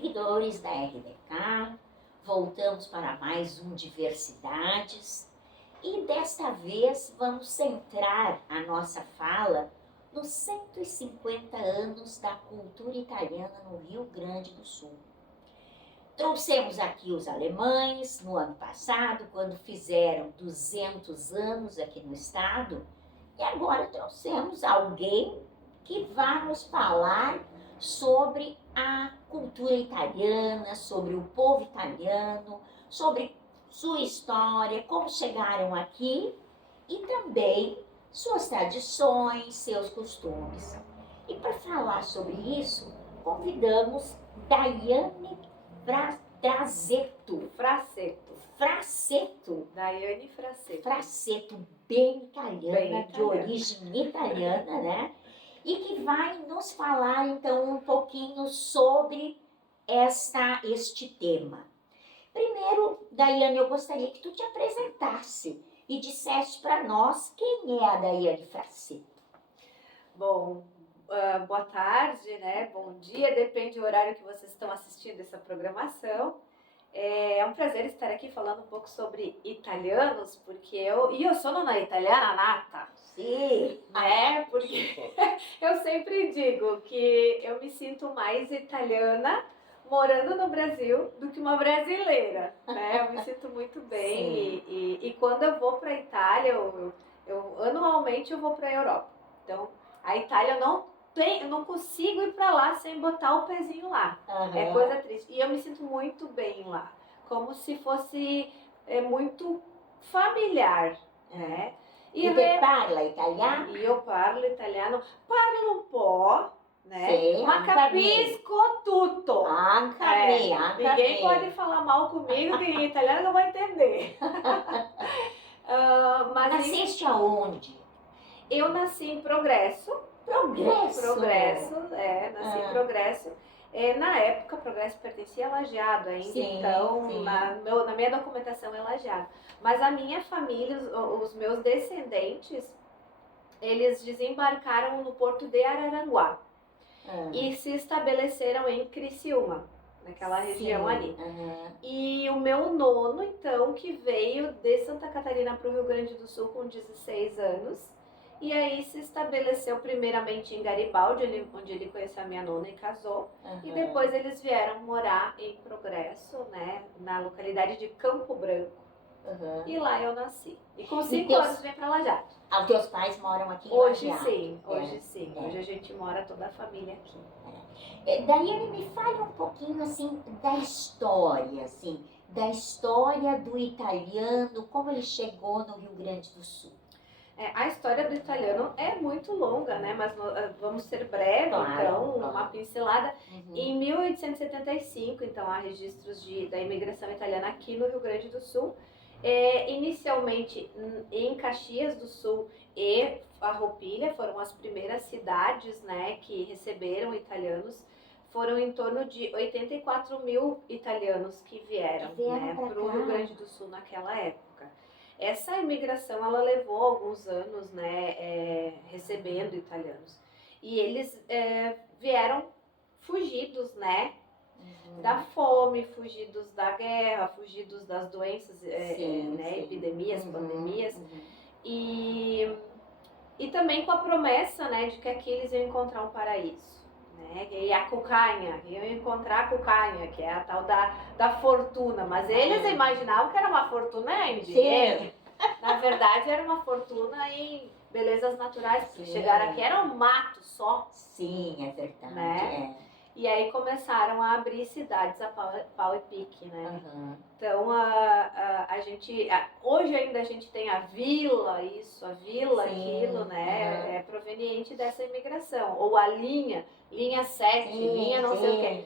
seguidores da RDK, voltamos para mais um Diversidades e desta vez vamos centrar a nossa fala nos 150 anos da cultura italiana no Rio Grande do Sul. Trouxemos aqui os alemães no ano passado, quando fizeram 200 anos aqui no estado, e agora trouxemos alguém que vai nos falar sobre a cultura italiana, sobre o povo italiano, sobre sua história, como chegaram aqui e também suas tradições, seus costumes. E para falar sobre isso, convidamos Daiane Frassetto. Daiane Frassetto. Frassetto, bem italiana, Bem de origem italiana, né? E que vai nos falar, então, um pouquinho sobre este tema. Primeiro, Daiane, eu gostaria que tu te apresentasse e dissesse para nós quem é a Daiane Frassetto. Bom, boa tarde, né? Bom dia, depende do horário que vocês estão assistindo essa programação. É um prazer estar aqui falando um pouco sobre italianos, porque eu sou nona italiana nata. Sim, né? Porque eu sempre digo que eu me sinto mais italiana morando no Brasil do que uma brasileira, né? Eu me sinto muito bem e quando eu vou para a Itália, anualmente eu vou para a Europa. Então, a Itália eu não consigo ir para lá sem botar o pezinho lá. Uhum. É coisa triste. E eu me sinto muito bem lá, como se fosse muito familiar, né? E você parla italiano? Io parlo italiano, parlo un po', né? Sim, Ma capisco tutto. Ninguém pode falar mal comigo que em italiano não vai entender. Mas nasceste aonde? Eu nasci em Progresso. Nasci em Progresso. Na época, Progresso pertencia a Lajeado ainda, então na minha documentação é Lajeado. Mas a minha família, os meus descendentes, eles desembarcaram no porto de Araranguá e se estabeleceram em Criciúma, naquela região ali. E o meu nono, então, que veio de Santa Catarina para o Rio Grande do Sul com 16 anos, e aí se estabeleceu primeiramente em Garibaldi, onde ele conheceu a minha nona e casou. E depois eles vieram morar em Progresso, né, na localidade de Campo Branco. E lá eu nasci. E com 5 anos vim para Lajeado. Os teus pais moram aqui em Hoje Lajeado? Hoje sim. Hoje a gente mora toda a família aqui. Daiane, me fala um pouquinho assim da história do italiano, como ele chegou no Rio Grande do Sul. A história do italiano é muito longa, né? Mas vamos ser breve, uma pincelada. Em 1875, então, há registros da imigração italiana aqui no Rio Grande do Sul. Inicialmente em Caxias do Sul e Farroupilha foram as primeiras cidades, né, que receberam italianos. Foram em torno de 84 mil italianos que vieram né, para o Rio Grande do Sul naquela época. Essa imigração, ela levou alguns anos, né, recebendo italianos. E eles vieram fugidos, né, da fome, fugidos da guerra, fugidos das doenças, né, epidemias, pandemias. E também com a promessa, né, de que aqui eles iam encontrar um paraíso. Né, e a cucanha, iam encontrar a cucanha, que é a tal da fortuna, mas eles imaginavam que era uma fortuna em dinheiro. Na verdade era uma fortuna em belezas naturais, porque chegaram aqui era um mato só. Sim, é verdade. Né? E aí começaram a abrir cidades a pau e pique, né? Então a gente, hoje ainda a gente tem a vila, aquilo, né? É proveniente dessa imigração. Ou a linha 7, linha não sei o quê.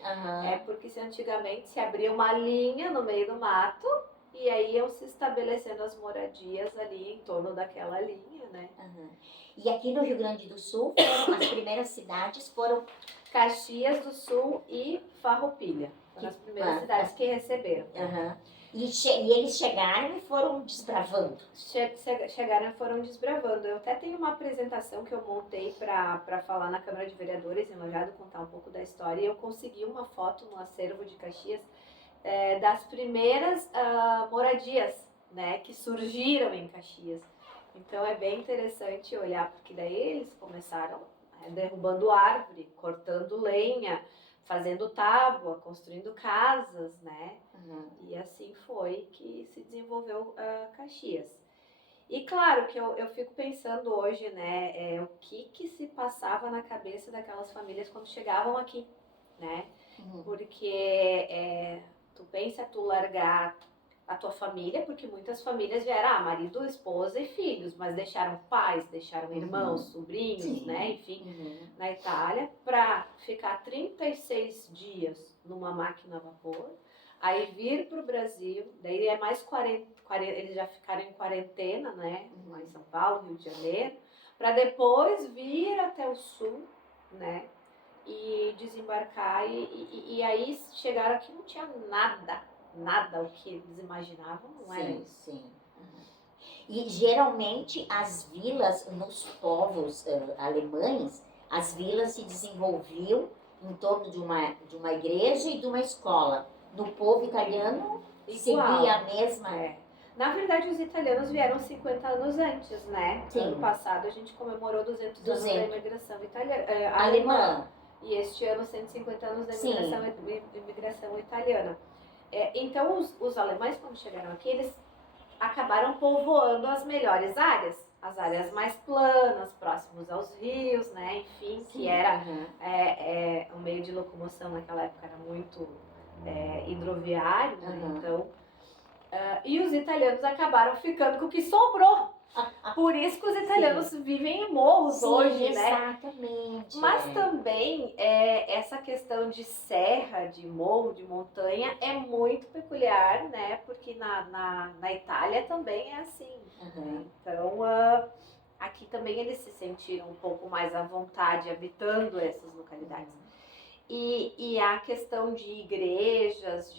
É porque antigamente se abria uma linha no meio do mato e aí iam se estabelecendo as moradias ali em torno daquela linha, né? E aqui no Rio Grande do Sul, as primeiras cidades foram Caxias do Sul e Farroupilha. Foram as primeiras cidades que receberam. E eles chegaram e foram desbravando. Chegaram e foram desbravando. Eu até tenho uma apresentação que eu montei para falar na Câmara de Vereadores em Lajeado, contar um pouco da história. E eu consegui uma foto no acervo de Caxias das primeiras moradias, né, que surgiram em Caxias. Então é bem interessante olhar, porque daí eles começaram derrubando árvore, cortando lenha, fazendo tábua, construindo casas, né? E assim foi que se desenvolveu Caxias. E claro que eu fico pensando hoje, né, o que se passava na cabeça daquelas famílias quando chegavam aqui, né? Porque tu pensa tu largar a tua família, porque muitas famílias vieram, marido, esposa e filhos, mas deixaram pais, deixaram irmãos, sobrinhos, Sim. né, enfim, na Itália, para ficar 36 dias numa máquina a vapor, aí vir para o Brasil, daí é mais 40, eles já ficaram em quarentena, né, lá em São Paulo, Rio de Janeiro, para depois vir até o sul, né, e desembarcar, e aí chegaram aqui, não tinha nada o que eles imaginavam, não era isso. Sim. E geralmente as vilas nos povos alemães, as vilas se desenvolviam em torno de uma igreja e de uma escola. No povo italiano seguia a mesma... Na verdade, os italianos vieram 50 anos antes, né? Sim. Ano passado a gente comemorou 200 anos da imigração alemã. E este ano 150 anos da imigração italiana. Então os alemães, quando chegaram aqui, eles acabaram povoando as melhores áreas, as áreas mais planas, próximos aos rios, né? Enfim, que era o meio de locomoção naquela época era muito hidroviário, né? Então, e os italianos acabaram ficando com o que sobrou. Por isso que os italianos vivem em morros hoje, né? Exatamente. Mas também essa questão de serra, de morro, de montanha é muito peculiar, né? Porque na Itália também é assim. Então, aqui também eles se sentiram um pouco mais à vontade habitando essas localidades. E a questão de igrejas,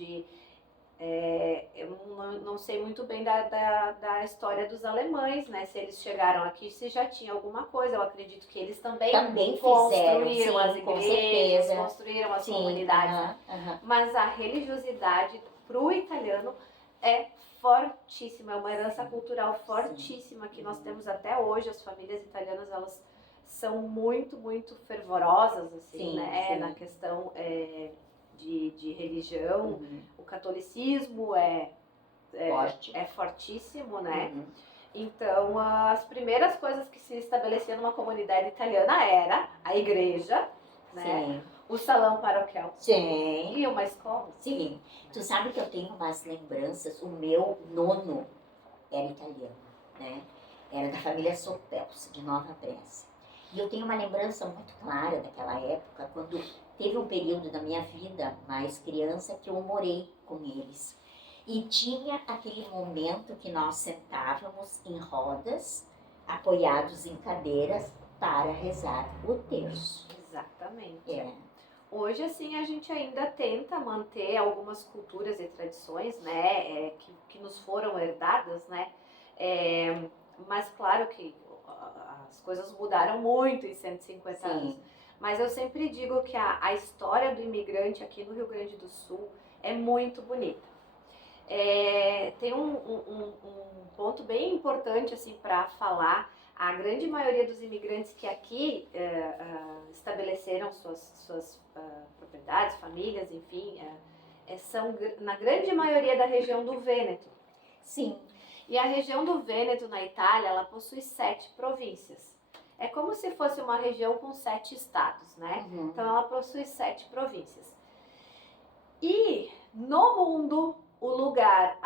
eu não sei muito bem da história dos alemães, né? Se eles chegaram aqui, se já tinha alguma coisa. Eu acredito que eles também construíram as igrejas, construíram as comunidades. Mas a religiosidade para o italiano é fortíssima, é uma herança cultural fortíssima que nós temos até hoje. As famílias italianas, elas são muito, muito fervorosas, assim, né? Na questão de religião. O catolicismo é fortíssimo, né? Então, as primeiras coisas que se estabeleciam numa comunidade italiana era a igreja, né? O salão paroquial. E uma escola. Tu sabe que eu tenho umas lembranças, o meu nono era italiano, né? Era da família Sopelso, de Nova Brescia. E eu tenho uma lembrança muito clara daquela época, quando teve um período da minha vida, mais criança, que eu morei com eles. E tinha aquele momento que nós sentávamos em rodas, apoiados em cadeiras, para rezar o terço. Exatamente. Hoje, assim, a gente ainda tenta manter algumas culturas e tradições, né, que nos foram herdadas, né? Mas claro que as coisas mudaram muito em 150 anos. Mas eu sempre digo que a história do imigrante aqui no Rio Grande do Sul é muito bonita. Tem um ponto bem importante assim, para falar. A grande maioria dos imigrantes que aqui estabeleceram suas propriedades, famílias, enfim, são na grande maioria da região do Vêneto. E a região do Vêneto, na Itália, ela possui 7 províncias. É como se fosse uma região com 7 estados, né? Então, ela possui 7 províncias. E, no mundo, o lugar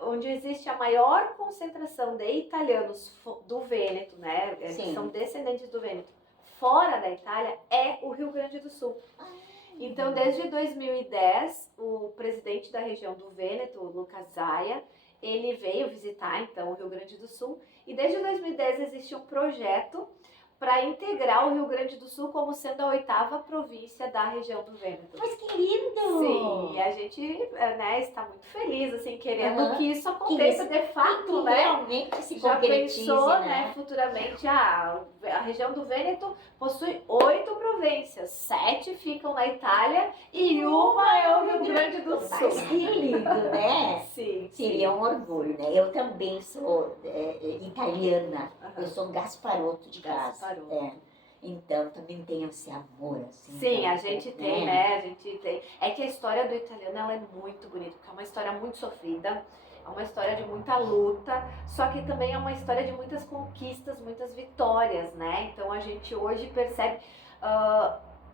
onde existe a maior concentração de italianos do Vêneto, né? Que são descendentes do Vêneto, fora da Itália, é o Rio Grande do Sul. Então, desde 2010, o presidente da região do Vêneto, Luca Zaia, ele veio visitar, então, o Rio Grande do Sul. E desde 2010 existe um projeto para integrar o Rio Grande do Sul como sendo a 8ª província da região do Vêneto. Mas que lindo! Sim, e a gente, né, está muito feliz, assim, querendo que isso aconteça isso, de fato, que né? realmente se Já concretize, pensou, né? futuramente, a região do Vêneto possui 8 províncias, 7 ficam na Itália e uma é o Rio Grande do Sul. Mas que lindo, né? Sim, Seria um orgulho, né? Eu também sou italiana, eu sou Gasparotto de casa. Gasparotto. Então também tenho esse amor, assim. Sim, então, a gente tem, né? A gente tem. É que a história do italiano ela é muito bonita, porque é uma história muito sofrida, é uma história de muita luta, só que também é uma história de muitas conquistas, muitas vitórias, né? Então a gente hoje percebe.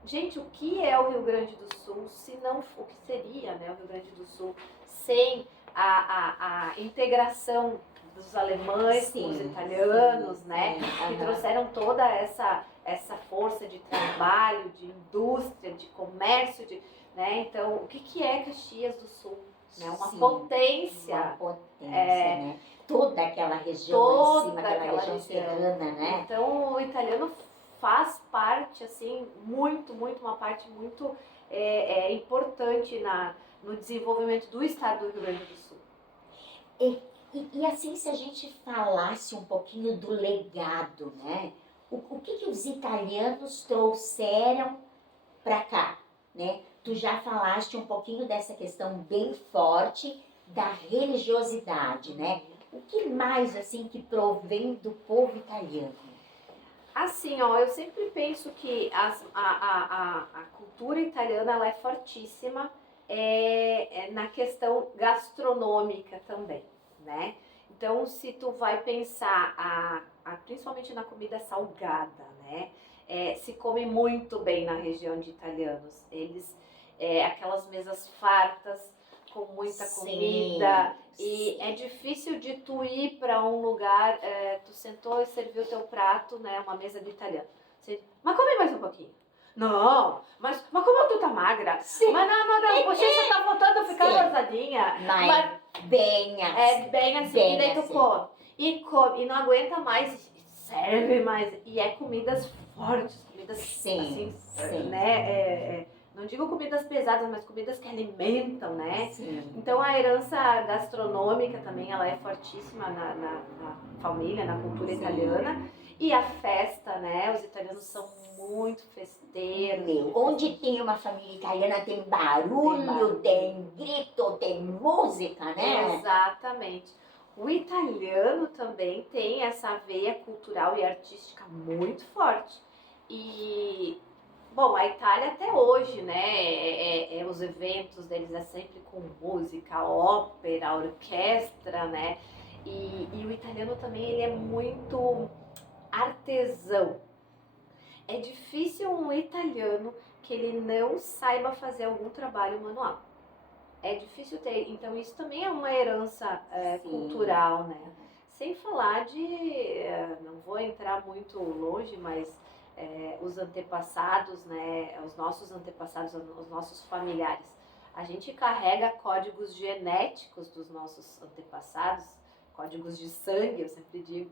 Gente, o que é o Rio Grande do Sul, se não o que seria, né, o Rio Grande do Sul sem a integração dos alemães com os italianos, né? Que trouxeram toda essa força de trabalho, de indústria, de comércio, né? Então, o que é Caxias do Sul? Né? Uma potência. Uma potência, né? Toda aquela região em cima, aquela região serrana, né? Então, o italiano faz parte, assim, uma parte muito importante no desenvolvimento do estado do Rio Grande do Sul. E assim, se a gente falasse um pouquinho do legado, né? O que os italianos trouxeram para cá, né? Tu já falaste um pouquinho dessa questão bem forte da religiosidade, né? O que mais, assim, que provém do povo italiano? Assim, ó, eu sempre penso que a cultura italiana ela é fortíssima na questão gastronômica também, né? Então, se tu vai pensar principalmente na comida salgada, né? Se come muito bem na região de italianos. Eles, aquelas mesas fartas, com muita comida, e é difícil de tu ir para um lugar, tu sentou e serviu o teu prato, né, uma mesa de italiano. Mas come mais um pouquinho. Não, mas como tu tá magra? Sim. Mas não, a bochecha tá voltando a ficar rosadinha. Mas bem assim. É bem assim, bem e daí tu assim. come, e não aguenta mais, serve mais, e comidas fortes, comidas assim, né, não digo comidas pesadas, mas comidas que alimentam, né? Sim. Então a herança gastronômica também ela é fortíssima na família, na cultura italiana. E a festa, né? Os italianos são muito festeiros. Onde tem uma família italiana tem barulho, tem grito, tem música, né? Exatamente. O italiano também tem essa veia cultural e artística muito forte. E bom, a Itália até hoje, né, os eventos deles é sempre com música, ópera, orquestra, né, e o italiano também ele é muito artesão. É difícil um italiano que ele não saiba fazer algum trabalho manual. É difícil ter, então isso também é uma herança cultural, né. Sem falar não vou entrar muito longe, mas os antepassados, né, os nossos antepassados, os nossos familiares. A gente carrega códigos genéticos dos nossos antepassados, códigos de sangue, eu sempre digo,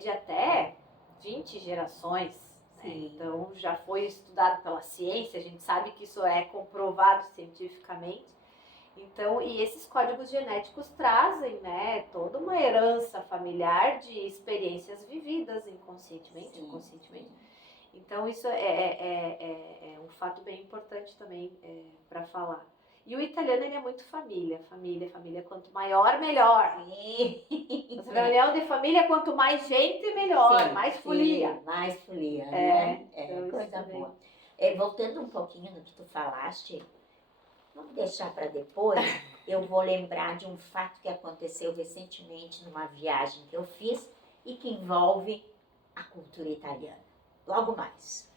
de até 20 gerações. Né? Então já foi estudado pela ciência, a gente sabe que isso é comprovado cientificamente. Então, e esses códigos genéticos trazem, né, toda uma herança familiar de experiências vividas inconscientemente. Então, isso é um fato bem importante também para falar. E o italiano, ele é muito família. Quanto maior, melhor. Essa reunião de família, quanto mais gente, melhor. Mais folia. Mais folia, né? Então, coisa boa. Voltando um pouquinho no que tu falaste, vamos deixar para depois. Eu vou lembrar de um fato que aconteceu recentemente numa viagem que eu fiz e que envolve a cultura italiana. Logo mais.